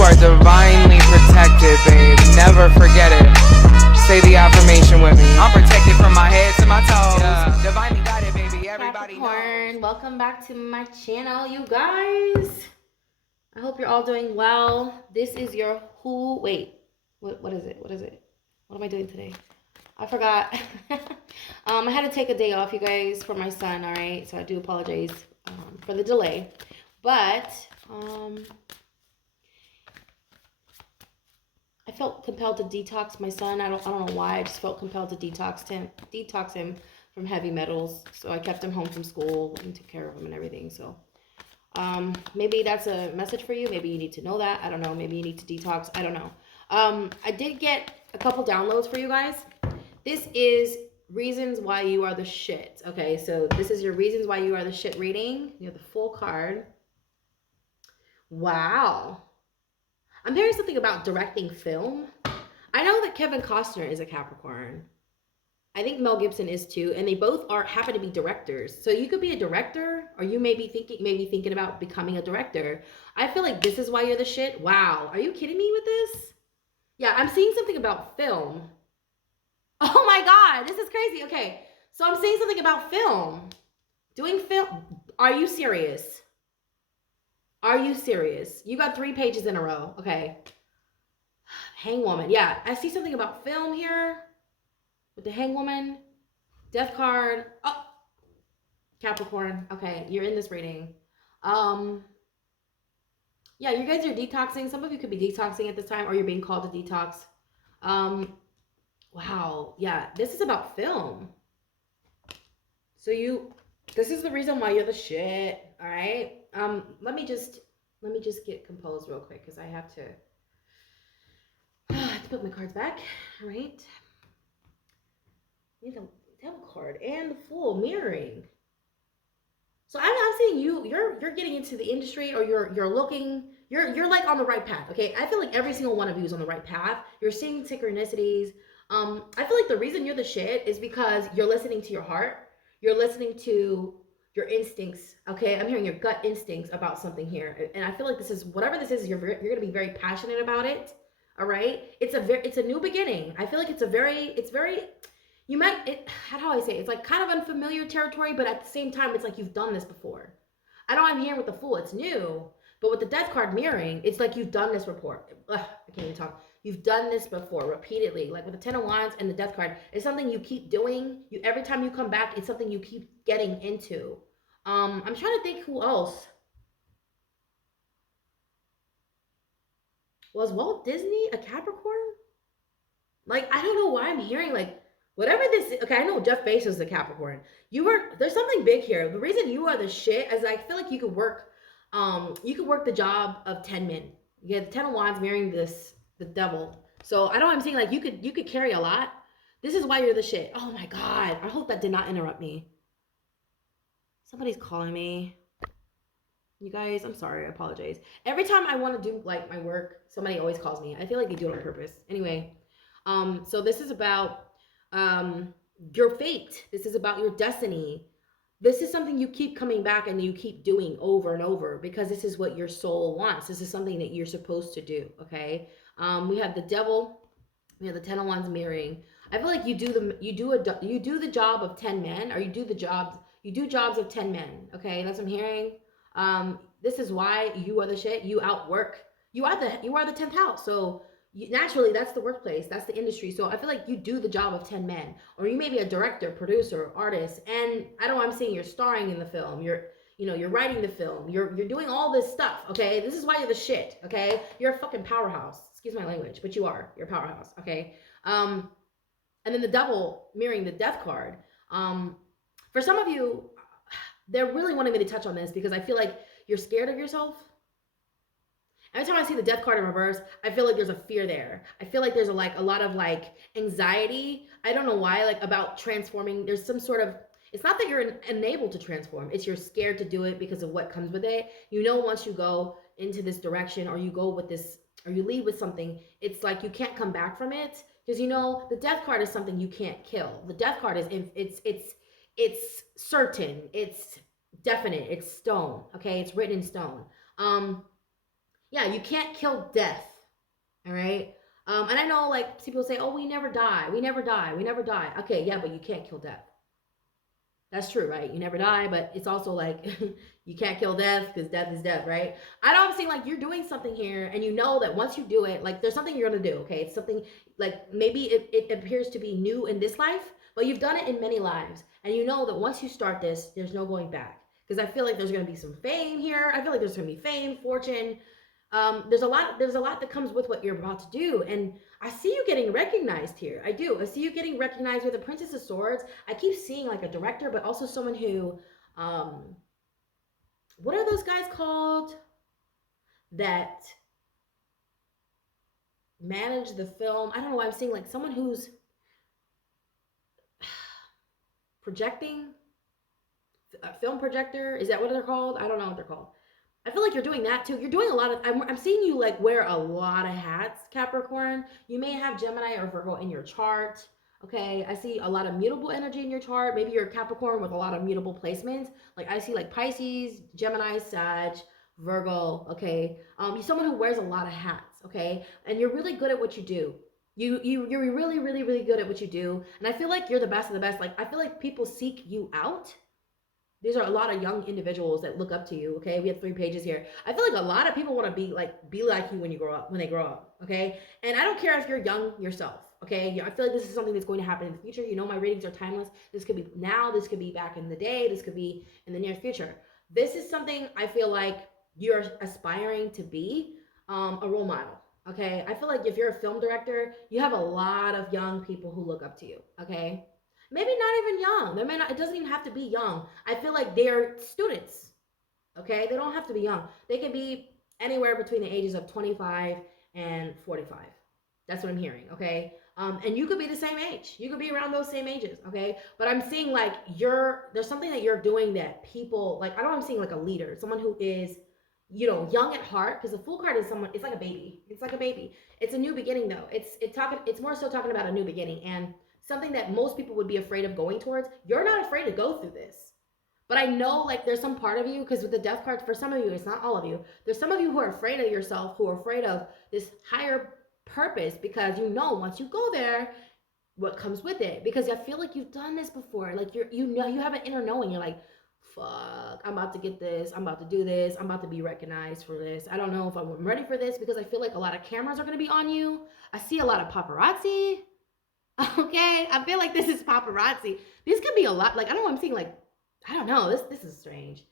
are divinely protected, babe. Never forget it. Say the affirmation with me. I'm protected from my head to my toes. Yeah. Divinely guided, baby. Everybody Capricorn, knows. welcome back to my channel, you guys. I hope you're all doing well. This is your who. Wait, what is it? What is it? What am I doing today? I forgot. I had to take a day off, you guys, for my son. All right, so I do apologize for the delay, but I felt compelled to detox my son. I don't know why. I just felt compelled to detox him from heavy metals. So I kept him home from school and took care of him and everything. So maybe that's a message for you. Maybe you need to know that. I don't know. Maybe you need to detox. I don't know. I did get a couple downloads for you guys. This is reasons why you are the shit. Okay, so this is your reasons why you are the shit reading. You have the full card. Wow. I'm hearing something about directing film. I know that Kevin Costner is a Capricorn. I think Mel Gibson is too, and they both happen to be directors. So you could be a director, or you may be thinking about becoming a director. I feel like this is why you're the shit. Wow, are you kidding me with this? Yeah, I'm seeing something about film. Oh my God, this is crazy. Okay, so I'm seeing something about film. Doing film. Are you serious? Are you serious? You got 3 pages in a row. Okay. Hangwoman. Yeah, I see something about film here with the Hangwoman. Death card. Oh, Capricorn. Okay, you're in this reading. Yeah, you guys are detoxing. Some of you could be detoxing at this time, or you're being called to detox. Wow. Yeah, this is about film. So this is the reason why you're the shit. All right. Let me just get composed real quick because I have to put my cards back. All right. Need the devil card and the Fool mirroring. So I'm seeing you're getting into the industry, or you're looking, you're like on the right path. Okay, I feel like every single one of you is on the right path. You're seeing synchronicities. I feel like the reason you're the shit is because you're listening to your heart. You're listening to your instincts. Okay, I'm hearing your gut instincts about something here, and I feel like this is whatever this is. You're gonna be very passionate about it. All right, it's a new beginning. I feel like it's very. How do I say it? It's like kind of unfamiliar territory, but at the same time, it's like you've done this before. I know I'm hearing with the Fool, it's new, but with the Death card mirroring, it's like you've done this before. I can't even talk. You've done this before repeatedly. Like with the Ten of Wands and the Death card, it's something you keep doing. Every time you come back, it's something you keep getting into. I'm trying to think who else. Was Walt Disney a Capricorn? Like, I don't know why I'm hearing like whatever this is. Okay, I know Jeff Bezos is a Capricorn. There's something big here. The reason you are the shit is I feel like you could work the job of 10 men. You get the Ten of Wands marrying the devil. So I know I'm saying like you could carry a lot. This is why you're the shit. Oh my God. I hope that did not interrupt me. Somebody's calling me. You guys, I'm sorry, I apologize. Every time I want to do like my work, somebody always calls me. I feel like they do it on purpose. Anyway, so this is about your fate. This is about your destiny. This is something you keep coming back and you keep doing over and over because this is what your soul wants. This is something that you're supposed to do. Okay. We have the devil. We have the Ten of Wands mirroring. I feel like you do the job of 10 men, or you do jobs of 10 men. Okay, that's what I'm hearing. This is why you are the shit. You outwork. You are the 10th house. So naturally, that's the workplace. That's the industry. So I feel like you do the job of 10 men, or you may be a director, producer, artist. And I know I'm saying you're starring in the film. You're writing the film. You're doing all this stuff. Okay, this is why you're the shit. Okay, you're a fucking powerhouse. Excuse my language, but you're a powerhouse. Okay. And then the devil mirroring the Death card. For some of you, they're really wanting me to touch on this because I feel like you're scared of yourself. Every time I see the Death card in reverse, I feel like there's a fear there. I feel like there's a lot of anxiety. I don't know why, about transforming. There's some sort of, it's not that you're unable to transform. It's you're scared to do it because of what comes with it. Once you go into this direction, or you go with this, or you leave with something, it's like you can't come back from it. Because the Death card is something you can't kill. The Death card is, it's certain, it's definite, it's stone. Okay, it's written in stone. Yeah, you can't kill death. All right. And I know like people say, oh, we never die. We never die. We never die. Okay, yeah, but you can't kill death. That's true, right? You never die, but it's also like you can't kill death because death is death, right? I know I'm saying like you're doing something here and you know that once you do it, like there's something you're gonna do, okay? It's something like maybe it appears to be new in this life, but you've done it in many lives. And you know that once you start this, there's no going back. Because I feel like there's gonna be some fame here. I feel like there's gonna be fame, fortune. There's a lot that comes with what you're about to do. And I see you getting recognized here. I do. I see you getting recognized with the Princess of Swords. I keep seeing like a director, but also someone who, what are those guys called that manage the film? I don't know why I'm seeing like someone who's projecting, a film projector. Is that what they're called? I don't know what they're called. I feel like you're doing that too. You're doing a lot of, I'm seeing you like wear a lot of hats, Capricorn. You may have Gemini or Virgo in your chart. Okay, I see a lot of mutable energy in your chart. Maybe you're Capricorn with a lot of mutable placements. Like I see like Pisces, Gemini, Sag, Virgo. Okay, you're someone who wears a lot of hats. Okay, and you're really good at what you do. You're really really really good at what you do. And I feel like you're the best of the best. Like I feel like people seek you out. These are a lot of young individuals that look up to you. Okay, we have 3 pages here. I feel like a lot of people want to be like you when you grow up, when they grow up. Okay, and I don't care if you're young yourself. Okay, I feel like this is something that's going to happen in the future. You know, my readings are timeless. This could be now. This could be back in the day. This could be in the near future. This is something I feel like you're aspiring to be, a role model. Okay, I feel like if you're a film director, you have a lot of young people who look up to you. Okay, maybe not even young. They may not. It doesn't even have to be young. I feel like they're students. Okay, they don't have to be young. They can be anywhere between the ages of 25 and 45. That's what I'm hearing. Okay, and you could be the same age. You could be around those same ages. Okay, but I'm seeing like there's something that you're doing that people like. I don't know. I'm seeing like a leader, someone who is, young at heart, because the Fool card is someone. It's like a baby. It's like a baby. It's a new beginning though. It's more so talking about a new beginning and something that most people would be afraid of going towards. You're not afraid to go through this. But I know like there's some part of you, because with the death cards, for some of you, it's not all of you. There's some of you who are afraid of yourself, who are afraid of this higher purpose, because once you go there, what comes with it. Because I feel like you've done this before. Like you have an inner knowing. You're like, fuck, I'm about to get this. I'm about to do this. I'm about to be recognized for this. I don't know if I'm ready for this, because I feel like a lot of cameras are going to be on you. I see a lot of paparazzi. Okay, I feel like this is paparazzi. This could be a lot. Like I don't know. I'm seeing like, I don't know. This is strange.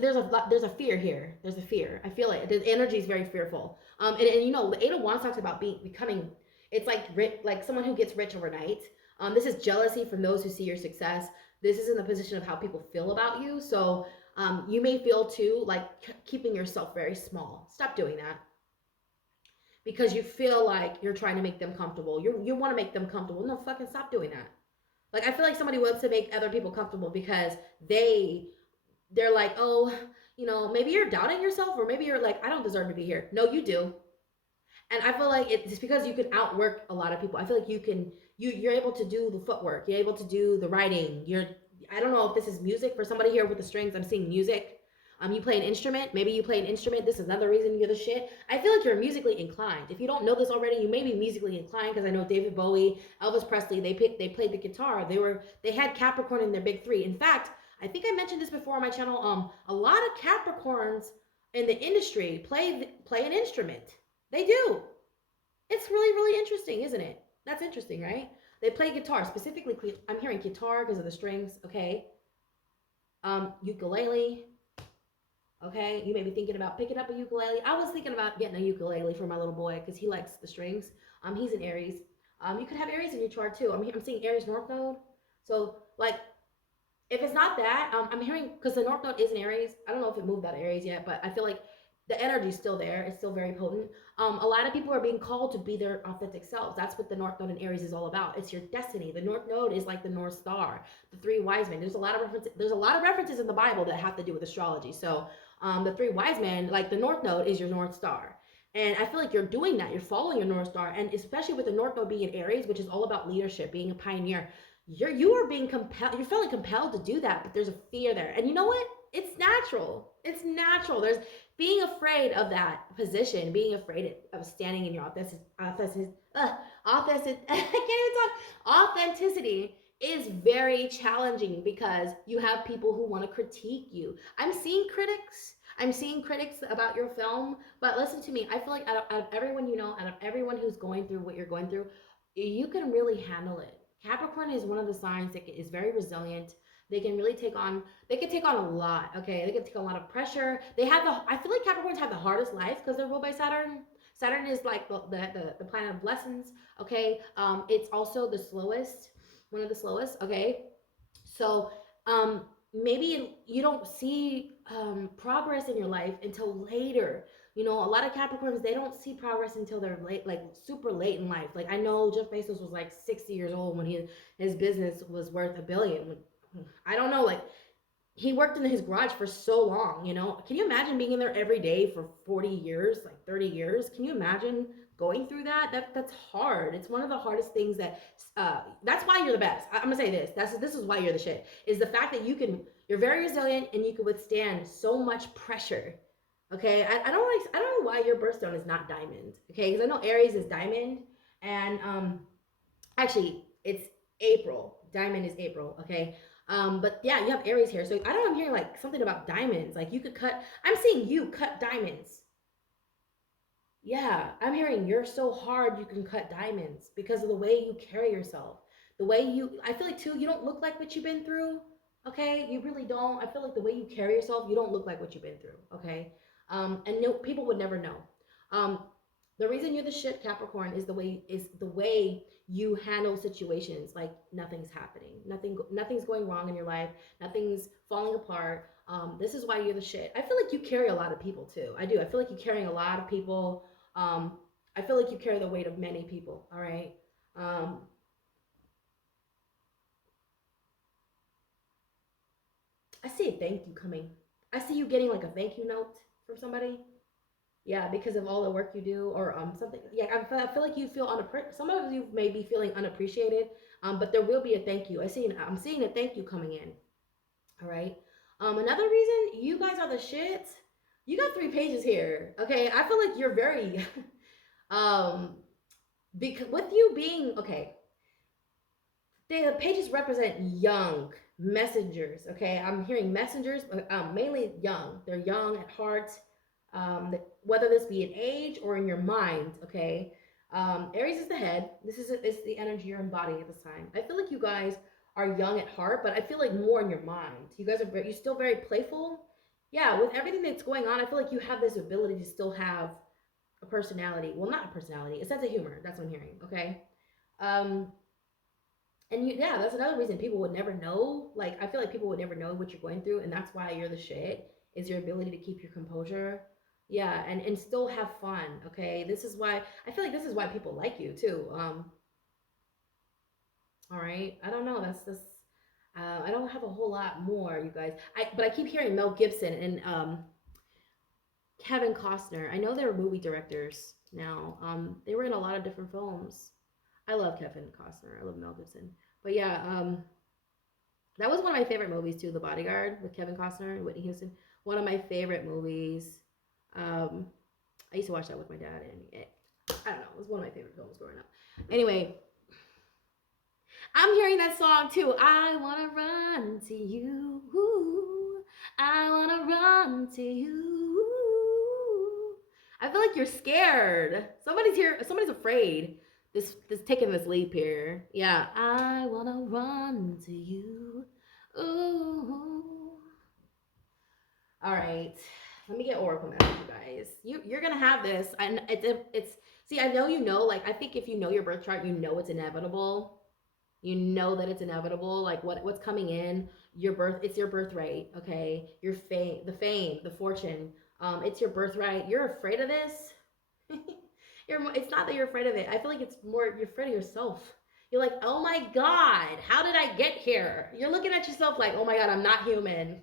There's a fear here. There's a fear. I feel like the energy is very fearful. And the Eight of Wands talks about becoming. It's like someone who gets rich overnight. This is jealousy from those who see your success. This is in the position of how people feel about you. So you may feel too like keeping yourself very small. Stop doing that, because you feel like you're trying to make them comfortable. You want to make them comfortable. No, fucking stop doing that. Like I feel like somebody wants to make other people comfortable because they're like, oh, maybe you're doubting yourself, or maybe you're like, I don't deserve to be here. No, you do. And I feel like it's because you can outwork a lot of people. I feel like you're able to do the footwork. You're able to do the writing. I don't know if this is music for somebody here with the strings. I'm seeing music. You play an instrument. Maybe you play an instrument. This is another reason you're the shit. I feel like you're musically inclined. If you don't know this already, you may be musically inclined, because I know David Bowie, Elvis Presley, they played the guitar. They had Capricorn in their big 3. In fact, I think I mentioned this before on my channel. A lot of Capricorns in the industry play an instrument. They do. It's really really interesting, isn't it? That's interesting, right? They play guitar. Specifically, I'm hearing guitar because of the strings. Okay. Ukulele. Okay, you may be thinking about picking up a ukulele. I was thinking about getting a ukulele for my little boy because he likes the strings. He's in Aries. You could have Aries in your chart too. I'm seeing Aries North Node. So like, if it's not that, I'm hearing, because the North Node is in Aries. I don't know if it moved out of Aries yet, but I feel like the energy is still there. It's still very potent. A lot of people are being called to be their authentic selves. That's what the North Node in Aries is all about. It's your destiny. The North Node is like the North Star, the 3 wise men. There's a lot of references in the Bible that have to do with astrology. So the 3 wise men, like the North Node is your North Star. And I feel like you're doing that. You're following your North Star. And especially with the North Node being in Aries, which is all about leadership, being a pioneer, you are being compelled. You're feeling compelled to do that, but there's a fear there. And you know what? It's natural. It's natural. being afraid of that position, being afraid of standing in your authenticity, I can't even talk, authenticity is very challenging because you have people who want to critique you. I'm seeing critics about your film, but listen to me. I feel like out of everyone you know, out of everyone who's going through what you're going through, you can really handle it. Capricorn is one of the signs that is very resilient. They can really they can take on a lot, okay? They can take a lot of pressure. I feel like Capricorns have the hardest life because they're ruled by Saturn. Saturn is like the planet of lessons, okay? It's also the slowest, one of the slowest, okay? So maybe you don't see progress in your life until later. You know, a lot of Capricorns, they don't see progress until they're late, like super late in life. Like I know Jeff Bezos was like 60 years old when his business was worth $1 billion. I don't know, like he worked in his garage for so long, you know. Can you imagine being in there every day for 40 years, like 30 years? Can you imagine going through that? That's hard. It's one of the hardest things that's why you're the best. I'm gonna say this. This is why you're the shit. Is the fact that you're very resilient and you can withstand so much pressure. Okay? I don't know why your birthstone is not diamond. Okay? Because I know Aries is diamond and actually it's April. Diamond is April, okay? But yeah, you have Aries here. So I don't know, I'm hearing like something about diamonds. Like you could I'm seeing you cut diamonds. Yeah, I'm hearing you're so hard you can cut diamonds because of the way you carry yourself. I feel like too, you don't look like what you've been through. Okay? You really don't. I feel like the way you carry yourself, you don't look like what you've been through. Okay? And no, people would never know. Um, the reason you're the shit, Capricorn, is the way you handle situations like nothing's happening, nothing's going wrong in your life, nothing's falling apart. This is why you're the shit. I feel like you carry a lot of people too. I do. I feel like you're carrying a lot of people. I feel like you carry the weight of many people. All right. I see a thank you coming. I see you getting like a thank you note from somebody. Yeah, because of all the work you do, or something. Yeah, I feel like you feel some of you may be feeling unappreciated, but there will be a thank you. I'm seeing a thank you coming in. All right. Another reason you guys are the shit. You got 3 pages here. Okay, I feel like you're very, because with you being okay, the pages represent young messengers. Okay, I'm hearing messengers, mainly young. They're young at heart. Whether this be in age or in your mind, okay? Aries is the head. This is the energy you're embodying at this time. I feel like you guys are young at heart, but I feel like more in your mind. You're still very playful. Yeah, with everything that's going on, I feel like you have this ability to still have a personality. Well, not a personality, a sense of humor. That's what I'm hearing, okay? Um, yeah, that's another reason people would never know. Like, I feel like people would never know what you're going through, and that's why you're the shit, is your ability to keep your composure. Yeah, and still have fun, okay? This is why I feel like this is why people like you too. All right. I don't know. I don't have a whole lot more, you guys. But I keep hearing Mel Gibson and Kevin Costner. I know they're movie directors now. They were in a lot of different films. I love Kevin Costner. I love Mel Gibson. But yeah, that was one of my favorite movies too, The Bodyguard with Kevin Costner and Whitney Houston. One of my favorite movies. I used to watch that with my dad, and I don't know, it was one of my favorite films growing up. Anyway, I'm hearing that song too. I wanna run to you. I wanna run to you. I feel like you're scared. Somebody's here. Somebody's afraid. This taking this leap here. Yeah. I wanna run to you. Ooh. All right. Let me get Oracle now, you guys. You're gonna have this, and it's. See, I know you know. Like, I think if you know your birth chart, you know it's inevitable. You know that it's inevitable. Like what's coming in your birth. It's your birthright. Okay, your fame, the fortune. It's your birthright. You're afraid of this. It's not that you're afraid of it. I feel like it's more you're afraid of yourself. You're like, oh my God, how did I get here? You're looking at yourself like, oh my God, I'm not human.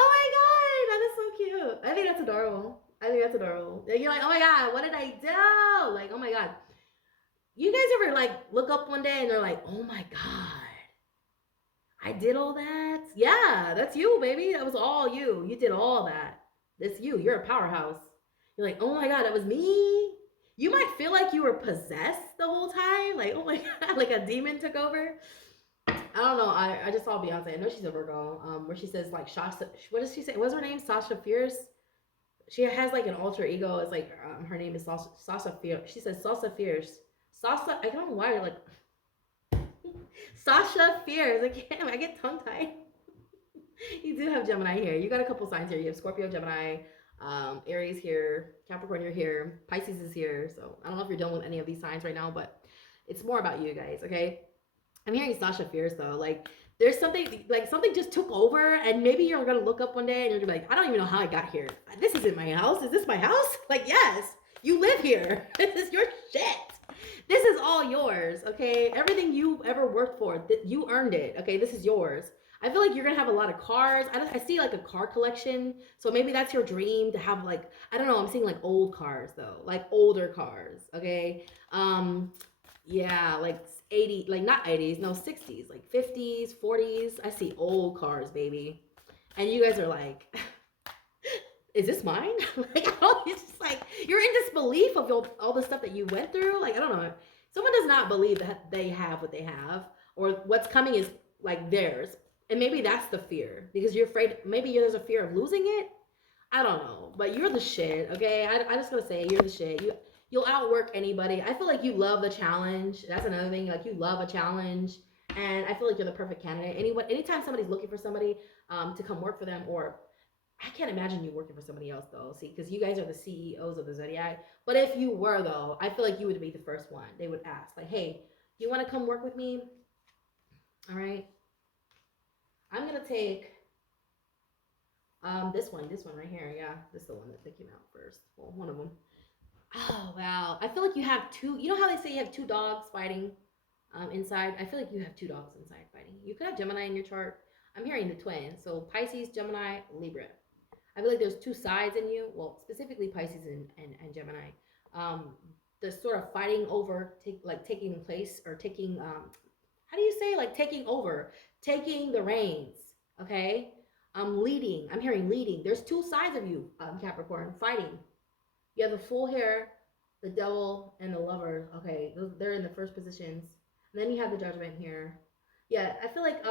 Oh my God, that is so cute. I think that's adorable. You're like, oh my God, what did I do? Like, oh my God. You guys ever like look up one day and they're like, oh my God, I did all that. Yeah, that's you, baby. That was all you. You did all that. That's you. You're a powerhouse. You're like, oh my God, that was me. You might feel like you were possessed the whole time. Like, oh my God, like a demon took over. I don't know. I just saw Beyonce. I know she's a Virgo. Where she says like Shasta. What does she say? What's her name? Sasha Fierce. She has like an alter ego. It's like her name is Sasha Fierce. She says Sasha Fierce. Sasha. I don't know why. Like Sasha Fierce. I get tongue tied. You do have Gemini here. You got a couple signs here. You have Scorpio, Gemini, Aries here, Capricorn, you're here, Pisces is here. So I don't know if you're dealing with any of these signs right now, but it's more about you guys, okay? I'm hearing Sasha Fierce though. Like there's something like something just took over, and maybe you're gonna look up one day and you're gonna be like, I don't even know how I got here. This isn't my house. Is this my house? Like, yes, you live here. This is your shit. This is all yours, okay? Everything you ever worked for, you earned it, okay? This is yours. I feel like you're gonna have a lot of cars. I see like a car collection. So maybe that's your dream to have like, I don't know, I'm seeing like old cars though, like older cars, okay? Yeah, like 80, like not 80s, no 60s, like 50s, 40s. I see old cars, baby. And you guys are like, is this mine? Like, it's just like, you're in disbelief of all the stuff that you went through. Like, I don't know. Someone does not believe that they have what they have, or what's coming is like theirs. And maybe that's the fear because you're afraid, maybe there's a fear of losing it. I don't know, but you're the shit, okay? I just gotta say, you're the shit. You'll outwork anybody. I feel like you love the challenge. That's another thing. Like you love a challenge, and I feel like you're the perfect candidate. Anytime somebody's looking for somebody to come work for them, or I can't imagine you working for somebody else though. See, because you guys are the CEOs of the zodiac. But if you were though, I feel like you would be the first one. They would ask, like, "Hey, you want to come work with me?" All right. I'm gonna take this one right here. Yeah, this is the one that they came out first. Well, one of them. Oh wow! I feel like you have two. You know how they say you have two dogs fighting inside? I feel like you have two dogs inside fighting. You could have Gemini in your chart. I'm hearing the twins. So Pisces, Gemini, Libra. I feel like there's two sides in you. Well, specifically Pisces and Gemini. The sort of fighting over, taking place or taking. How do you say like taking over, taking the reins? Okay. Leading. I'm hearing leading. There's two sides of you, Capricorn, fighting. You have the full hair, the devil, and the lover. Okay, they're in the first positions. And then you have the judgment here. Yeah, I feel like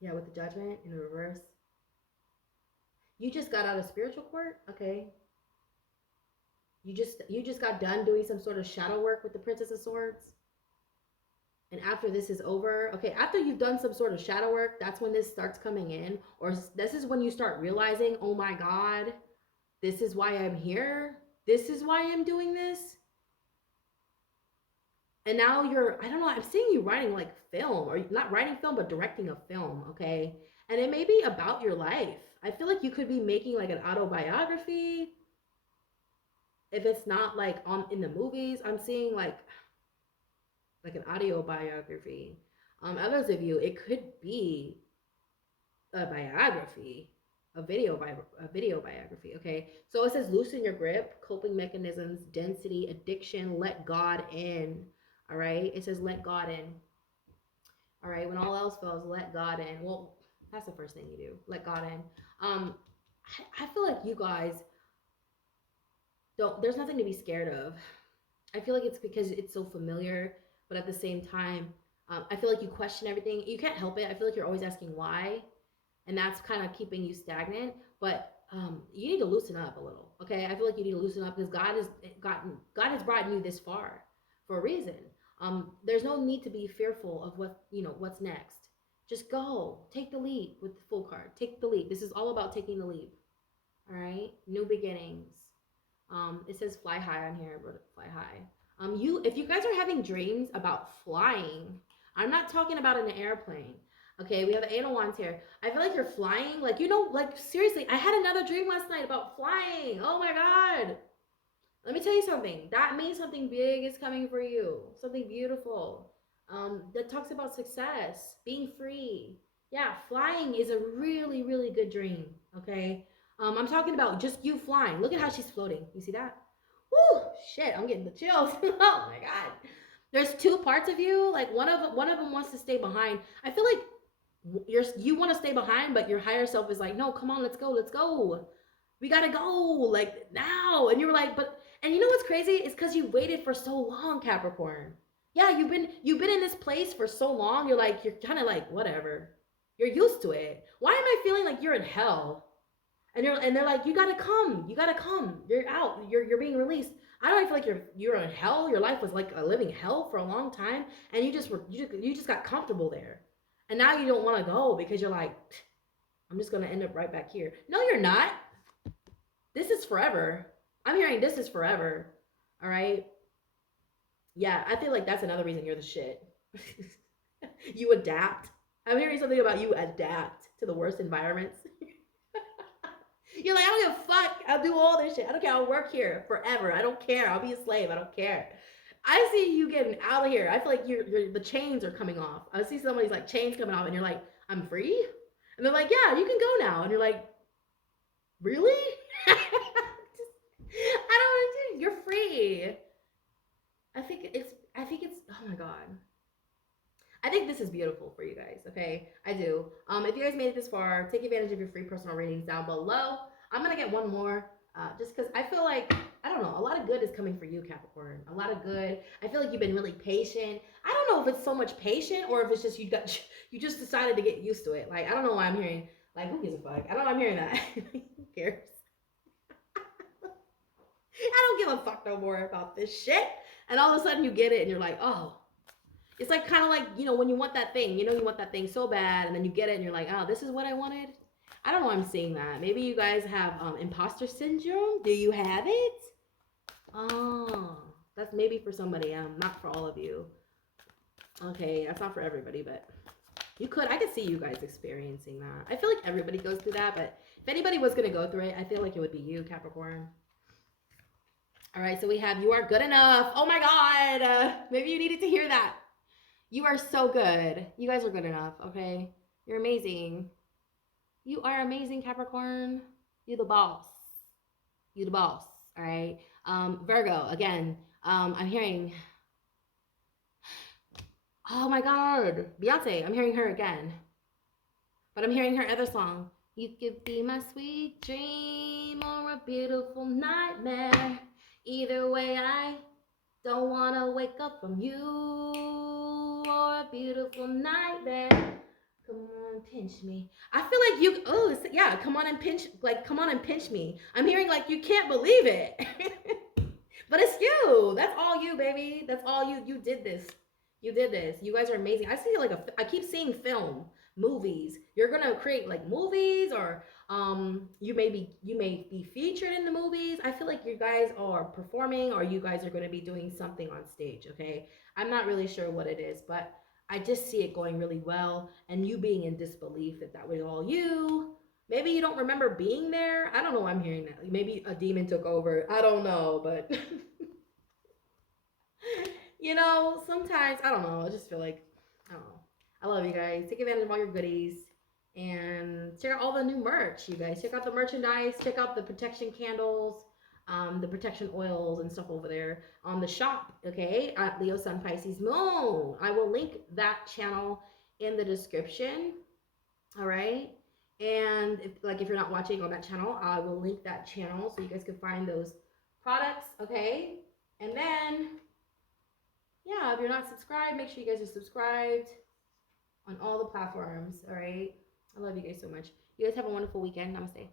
yeah, with the judgment in the reverse. You just got out of spiritual court. Okay. You just got done doing some sort of shadow work with the Princess of Swords. And after this is over, okay, after you've done some sort of shadow work, that's when this starts coming in. Or this is when you start realizing, oh my God, this is why I'm here. This is why I'm doing this. And now I don't know, I'm seeing you writing like film, or not writing film, but directing a film, okay? And it may be about your life. I feel like you could be making like an autobiography. If it's not like in the movies, I'm seeing like an audio biography. Others of you, it could be a biography, a video biography. Okay, so it says loosen your grip, coping mechanisms, density, addiction, let God in. All right, it says let God in. All right, when all else fails, let God in. Well, that's the first thing you do. Let God in. I feel like you guys don't. There's nothing to be scared of. I feel like it's because it's so familiar, but at the same time, I feel like you question everything. You can't help it. I feel like you're always asking why, and that's kind of keeping you stagnant. But you need to loosen up a little, okay? I feel like you need to loosen up because God has brought you this far for a reason. There's no need to be fearful of what's next. Just go, take the leap with the full card. Take the leap. This is all about taking the leap. All right, new beginnings. It says fly high on here. I wrote it, fly high. If you guys are having dreams about flying, I'm not talking about an airplane. Okay, we have the 8 of Wands here. I feel like you're flying, like seriously, I had another dream last night about flying. Oh my God. Let me tell you something. That means something big is coming for you. Something beautiful. That talks about success, being free. Yeah, flying is a really, really good dream. Okay. I'm talking about just you flying. Look at how she's floating. You see that? Whew, shit, I'm getting the chills. Oh my god. There's two parts of you. Like one of them wants to stay behind. I feel like you want to stay behind, but your higher self is like, no, come on, let's go. We gotta go, like now. And you were like, but and you know what's crazy? It's because you waited for so long, Capricorn. Yeah, you've been in this place for so long. You're kind of like whatever. You're used to it. Why am I feeling like you're in hell? And they're like, you gotta come. You're out. You're being released. I don't feel like you're in hell. Your life was like a living hell for a long time, and you just got comfortable there, and now you don't want to go because you're like, I'm just gonna end up right back here. No, you're not. This is forever. I'm hearing this is forever. All right. Yeah, I feel like that's another reason you're the shit. You adapt. I'm hearing something about you adapt to the worst environments. You're like, I don't give a fuck. I'll do all this shit. I don't care. I'll work here forever. I don't care. I'll be a slave. I don't care. I see you getting out of here. I feel like the chains are coming off. I see somebody's like chains coming off, and you're like, I'm free. And they're like, yeah, you can go now. And you're like, really? I don't want to. You're free. I think it's. Oh my god. I think this is beautiful for you guys, okay? I do. If you guys made it this far, take advantage of your free personal readings down below. I'm going to get one more just because I feel like, I don't know, a lot of good is coming for you, Capricorn. A lot of good. I feel like you've been really patient. I don't know if it's so much patient or if it's just you just decided to get used to it. Like, I don't know why I'm hearing, like, who gives a fuck? I don't know why I'm hearing that. Who cares? I don't give a fuck no more about this shit. And all of a sudden you get it and you're like, oh. It's like kind of like, you know, when you want that thing, you want that thing so bad, and then you get it and you're like, oh, this is what I wanted. I don't know why I'm seeing that. Maybe you guys have imposter syndrome. Do you have it? Oh, that's maybe for somebody, not for all of you. Okay, that's not for everybody, but I could see you guys experiencing that. I feel like everybody goes through that, but if anybody was going to go through it, I feel like it would be you, Capricorn. All right, so we have you are good enough. Oh my God. Maybe you needed to hear that. You are so good. You guys are good enough, okay? You're amazing. You are amazing, Capricorn. You the boss. You the boss, all right? Virgo, again, I'm hearing, oh my God, Beyonce, I'm hearing her again. But I'm hearing her other song. You could be my sweet dream or a beautiful nightmare. Either way, I don't want to wake up from you. Or a beautiful nightmare. Come on, pinch me. I feel like you. Oh, yeah. Come on and pinch me. I'm hearing like you can't believe it, but it's you. That's all you, baby. That's all you. You did this. You did this. You guys are amazing. I see I keep seeing film, movies. You're gonna create like movies, or you may be featured in the movies. I feel like you guys are performing, or you guys are gonna be doing something on stage. Okay. I'm not really sure what it is, but I just see it going really well, and you being in disbelief that was all you. Maybe you don't remember being there. I don't know why I'm hearing that. Maybe a demon took over. I don't know, but sometimes, I don't know. I just feel like, I don't know. I love you guys. Take advantage of all your goodies, and check out all the new merch, you guys. Check out the merchandise. Check out the protection candles. The protection oils and stuff over there on the shop, okay, at Leo Sun Pisces Moon. I will link that channel in the description, all right? And if you're not watching on that channel, I will link that channel so you guys can find those products, okay? And then, yeah, if you're not subscribed, make sure you guys are subscribed on all the platforms, all right? I love you guys so much. You guys have a wonderful weekend. Namaste.